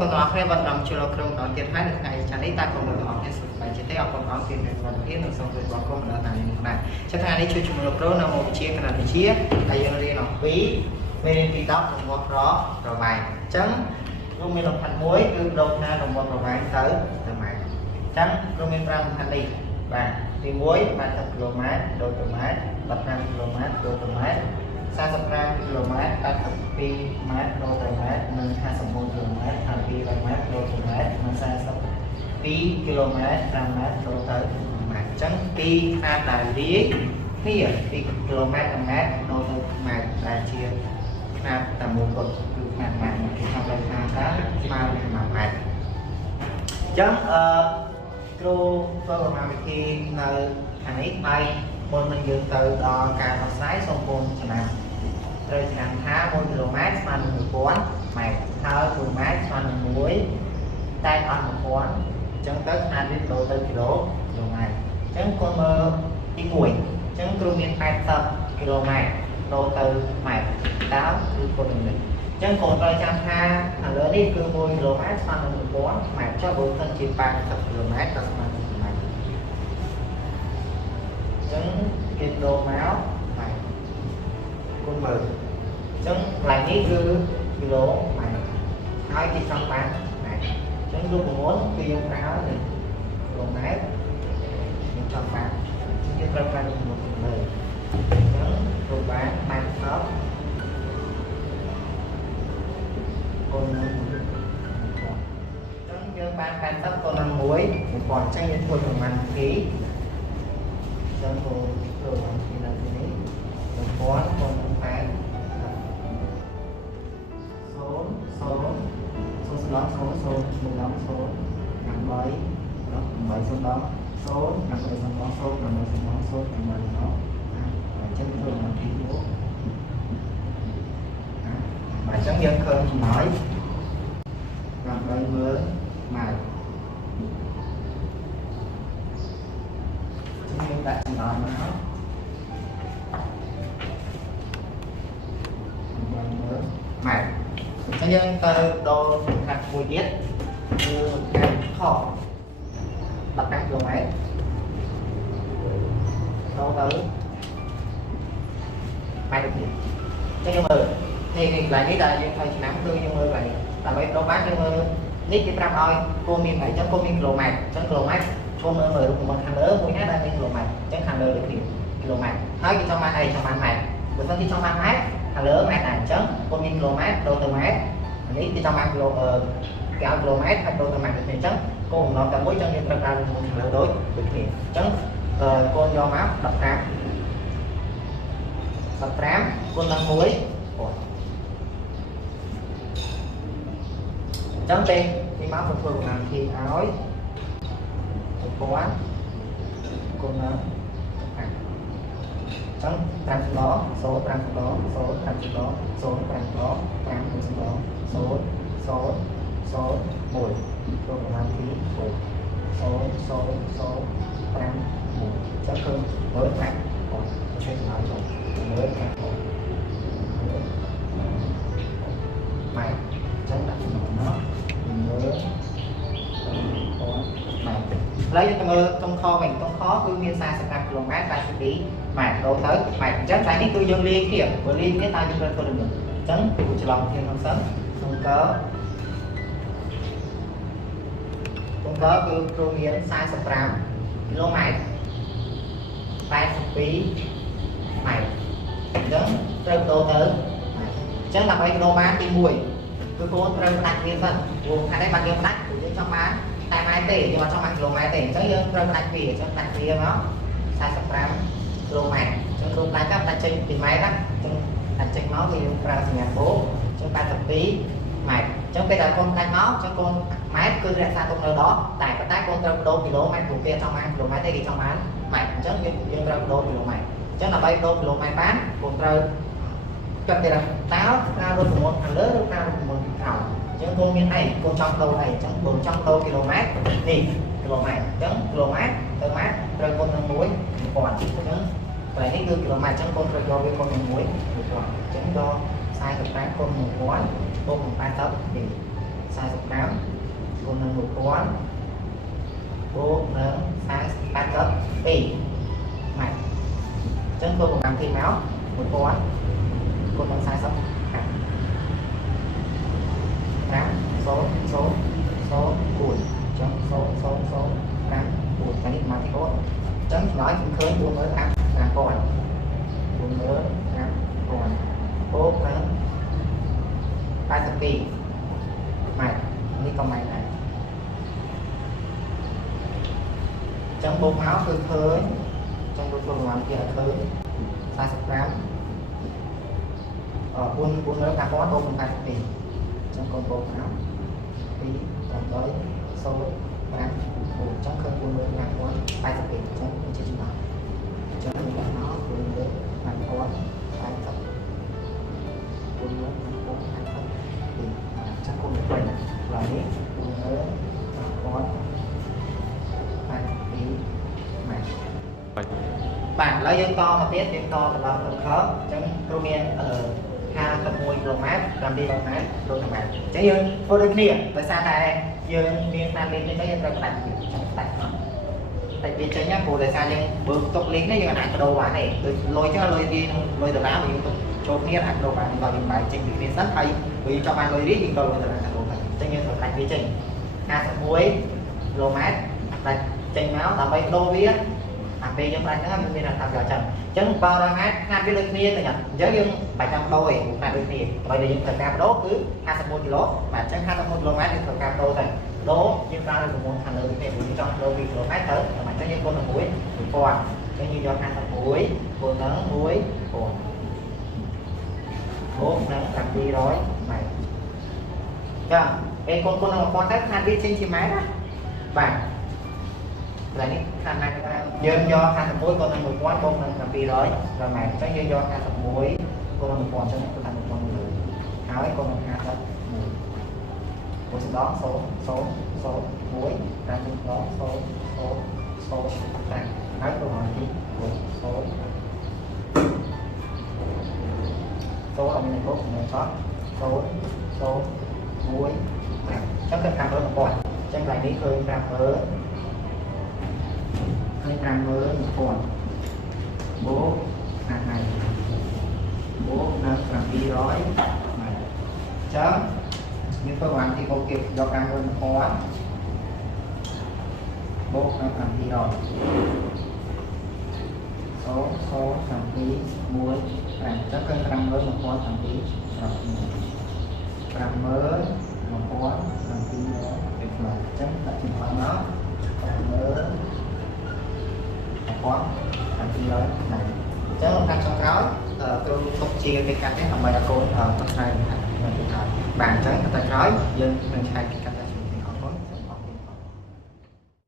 បងប្អូនគ្នាបាននាំចូលក្រុមដល់ទៀតហើយនៅថ្ងៃចាស់នេះតើបងប្អូនគ្នាសុខសប្បាយចិត្តទេអរគុណអង្គទៀតនៅក្នុងភាពនិងសូមជម្រាបគុំដល់តាមនេះដែរចាថ្ងៃនេះជួយជំនួសក្រុមនៅមុខវិជ្ជាគណិតវិទ្យាហើយយើងរៀនអំពីមេរៀនទី10របស់ប្រវែងអញ្ចឹងក្រុមមានលំហាត់មួយគឺដូរណារបស់ប្រវែងទៅម៉ែត្រអញ្ចឹងក្រុមមាន5លំហាត់នេះបាទទី1 80គីឡូម៉ែត្រដូរទៅម៉ែត្រ15គីឡូម៉ែត្រដូរទៅម៉ែត្រ45គីឡូម៉ែត្រ82ម៉ែត្រដូរទៅម៉ែត្រនិង51គីឡូម៉ែត្រ52ម៉ែត្រដូរទៅម៉ែត្រនិង42គីឡូម៉ែត្រ5ម៉ែត្រដូរទៅម៉ែត្រអញ្ចឹងពីខនាតដែលលាយគ្នា2គីឡូម៉ែត្រដល់ម៉ែត្រដូរទៅម៉ែត្រដែលជាខនាតតែមួយគត់គឺខនាតម៉ែត្រគេហៅថាខនាតស្មើនឹងម៉ែត្រអញ្ចឹងគ្រូធ្វើកម្មវិធីនៅខាងនេះហើយមុននឹងយើងទៅដល់ការដោះស្រាយសូមបងចំណាំត្រូវចំណាំថា1គីឡូម៉ែត្រស្មើនឹង1000ម៉ែត្រហើយ1ម៉ែត្រស្មើនឹង1តែអត់1000អញ្ចឹងទៅខនាតវាដូរទៅគីឡូម៉ែត្រអញ្ចឹងគាត់មើលទី1អញ្ចឹងគ្រូមាន80គីឡូម៉ែត្រដូរទៅម៉ែត្រតើគឺគាត់នឹងនេះអញ្ចឹងគាត់ត្រូវចាំថាឥឡូវនេះគឺ1គីឡូម៉ែត្រស្មើនឹង1000ម៉ែត្រចុះបើសិនជា80គីឡូម៉ែត្រក៏ស្មើនឹងម៉ែត្រអញ្ចឹងគេដូរមកម៉ែត្រគុណមើលអញ្ចឹងកន្លែងនេះគឺគីឡូម៉ែត្រហើយគេចង់បានម៉ែត្រអញ្ចឹងរូបមន្តគឺយើងប្រើនេះគីឡូម៉ែត្រយើងចង់បានយើងត្រូវប្រើរូបមន្តលើអញ្ចឹងរូបបានម៉ែត្រថប់គុណនឹង1000អញ្ចឹងយើងបាន80គុណនឹង1 1000អញ្ចឹងយើងធ្វើប្រមាណនាទីអញ្ចឹងគោលធ្វើប្រមាណនាទីនេះ1000គុណនឹង8 0 0 0 0 8 0 8 0 8 8 0 8 8 ចឹងធ្វើមកទីនោះបាទអញ្ចឹងយើងឃើញចំណុចដើម្បីមើលម៉ែត្រយើងដាក់ចំណុចមកដើម្បីមើលម៉ែត្រអញ្ចឹងយើងទៅដូរខាត់មួយទៀតគឺខាត់ខ15គីឡូម៉ែត្រដូរទៅម៉ែត្រទៀតអញ្ចឹងយើងមើលនេះកន្លែងនេះដែលយើងធ្វើឆ្នាំគឺយើងមើលកន្លែងនេះដើម្បីដូរបានយើងមើលនេះគេប្រាប់ឲ្យគោមានអីចឹងគោមានគីឡូម៉ែត្រអញ្ចឹងគីឡូម៉ែត្រចូលមើលរូបមន្តខាងលើមួយណាដែលមានគីឡូម៉ែត្រអញ្ចឹងខាងលើដូចគ្នាគីឡូម៉ែត្រហើយគេចង់បានអីចង់បានម៉ែត្របើមិនគេចង់បានម៉ែត្រខាងលើម៉ែត្រដែរអញ្ចឹងគោមានគីឡូម៉ែត្រដូរទៅម៉ែត្រនេះគេចង់បានគីឡូគេឲ្យគីឡូម៉ែត្រហើយដូរទៅម៉ែត្រដូចគ្នាអញ្ចឹងគោបំណងតែមួយអញ្ចឹងយើងត្រូវប្រើរូបមន្តខាងលើដូចគ្នាអញ្ចឹងគោយកមក15គុណនឹង1ចឹងទេពីមកผมធ្វើកម្មវិធីឲ្យ1000គុណនឹងចឹង5ដង0 5ដង0 5ដង0 5ដង5 0 0 0 1ធ្វើកម្មវិធី0 0 0 5 1ចឹងគឺមើល5បងឆែកចំណោយចូលមើល5ម៉ែចឹងដាក់ចំណុចមកមើលម៉ែឥឡូវយើងទៅមើលតុងខវិញតុងខគឺមាន45គីឡូម៉ែត្រ82ម៉ែត្រដូរទៅម៉ែត្រអញ្ចឹងតែនេះគឺយើងលាយគ្នាបើលាយគ្នាតើយើងត្រូវធ្វើដូចនេះអញ្ចឹងគឺច្រឡំគ្នាក្នុងសិនតុងខគឺគ្រូមាន45គីឡូម៉ែត្រ82ម៉ែត្រអញ្ចឹងត្រូវដូរទៅអញ្ចឹងដើម្បីដូរបានទី1គឺគោលត្រូវផ្ដាច់វាសិនព្រោះខាងនេះបានយើងផ្ដាច់យើងចង់បានតែម៉ែត្រទេយើងអត់ចង់បានគីឡូម៉ែត្រទេអញ្ចឹងយើងត្រូវផ្ដាច់វាអញ្ចឹងផ្ដាច់វាមក45គីឡូម៉ែត្រអញ្ចឹងគ្រូផ្ដាច់ទៅផ្ដាច់ចេញពីម៉ែត្រណាអញ្ចឹងផ្ដាច់ចេញមកគឺយើងប្រើសញ្ញាបូអញ្ចឹង82ម៉ែត្រអញ្ចឹងពេលដែលកូនផ្ដាច់មកអញ្ចឹងកូនម៉ែត្រគឺរក្សាទុកនៅដតែប៉ុន្តែកូនត្រូវដូរគីឡូម៉ែត្រព្រោះគេចង់បានគីឡូម៉ែត្រទេគេចង់បានម៉ែត្រអញ្ចឹងយើងត្រូវដូរគីឡូម៉ែត្រអញ្ចឹងដើម្បីដូរគីឡូម៉ែត្របានកូនត្រូវគិតទៅថាតើការរូបមន្តខាងលើឬការរូបមន្តខាងក្រោមអញ្ចឹងកូនមានអីកូនចង់ដូរអីអញ្ចឹងកូនចង់ដូរគីឡូម៉ែត្រនេះគីឡូម៉ែត្រអញ្ចឹងគីឡូម៉ែត្រទៅម៉ែត្រត្រូវគុណនឹង1 1000អញ្ចឹងកន្លែងនេះគឺគីឡូម៉ែត្រអញ្ចឹងកូនត្រូវយកវាគុណនឹង1 1000អញ្ចឹងដល់45គុណនឹង1000គុណនឹង80នេះ45 1000 bố nướng sáng cắt cấp tỷ mày chân tôi cũng làm thêm máu 1000 cô nướng sáng sắp số củi chân số 5 củi cái này mà thì có chân nói cũng khơi buông mới ăn là còn buông mới ăn còn bố nướng 30 tỷ mày đi con mày này trong bột máu khơi khơi trong bột phương làm kia là khơi 30 gram ở buôn nữa carbon tôm 20 tỷ trong con bột máu thì còn tới số gram trong khơi buôn nữa carbon 20 tỷ trong trên chúng ta cho nên là nó buôn nữa carbon 20 buôn nữa carbon 20 thì trong con bột này là đấy buôn nữa carbon bạn lấy dân to mà tiết dân to là bao nhiêu khó chẳng tôi nghe ở 210 km làm đi bằng máy tôi làm bạn chẳng dương vô đôi kia tại sao này dương miền Nam lên cái dân ra cái tại vì chẳng nhá cô tại sao nhưng bước tục lính đấy nhưng mà đồ bạn này lôi cho lôi đi lôi từ lá mình chốt nghĩa là đồ bạn vào điện bài trình bị biến rất hay vì cho bạn lôi đi nhưng tôi lôi từ lá đồ này chẳng như ở lại quy trình 210 km là trình máu là mấy đô biết bây giờ bạn nó mình là tham gia chân chân bao ra hát hai cái lưng kia nhỉ nhớ nhưng 700 đôi một hai lưng kia vậy thì những thời gian đố cứ 21 kg mà chân 21 km thì thời gian đôi thành đố nhưng ta là một thằng lớn này mình trong đôi km tới mà cho những con là muối còn cho như do hai thằng muối con nắng muối còn bố nắng làm đi rồi này chưa cái con nào con test hai đi trên chi máy đó bạn là những khả năng dân do hai thằng muối con ăn một quán bông ăn làm gì rồi và mày cái dân do hai thằng muối con ăn một con cho nên con ăn một con người áo ấy con ăn hai thằng muối của đó số muối ra trong đó số này áo của họ thì số là mình có mình sót số muối chắc cần làm hơn một con chắc lại đi khơi làm hơn làm mới một còn bố này bố nó làm đi rồi chấm nhưng các bạn thì có kịp do càng hơn khó bố nó làm đi rồi số thằng tí muối làm chắc cân làm mới một con thằng tí làm mới một con thằng tí nữa là chấm là trình hóa nó mới có thành viên lớn này chứ không ăn trong cáo tôi không chia cái cách đấy mà là cô ở trong này bạn tránh tay trái dân mình hai cái